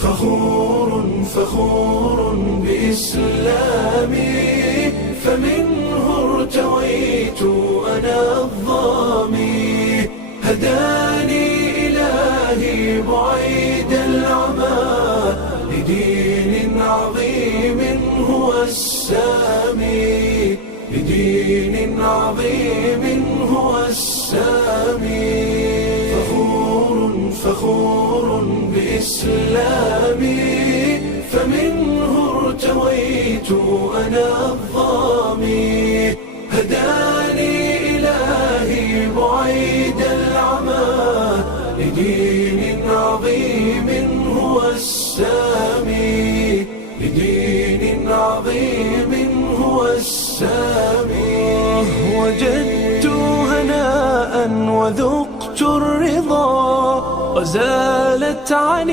فخور بإسلامي فمنه ارتويت أنا الظامي هداني إلهي بعيد العمى لدين عظيم هو السامي لدين عظيم هو السامي فخور بإسلامي فمنه ارتويت أنا الظامي هداني إلهي بعيد العمى لدين عظيم هو السامي لدين عظيم هو السامي وجدت هناء وذقت الرضا وزالت عن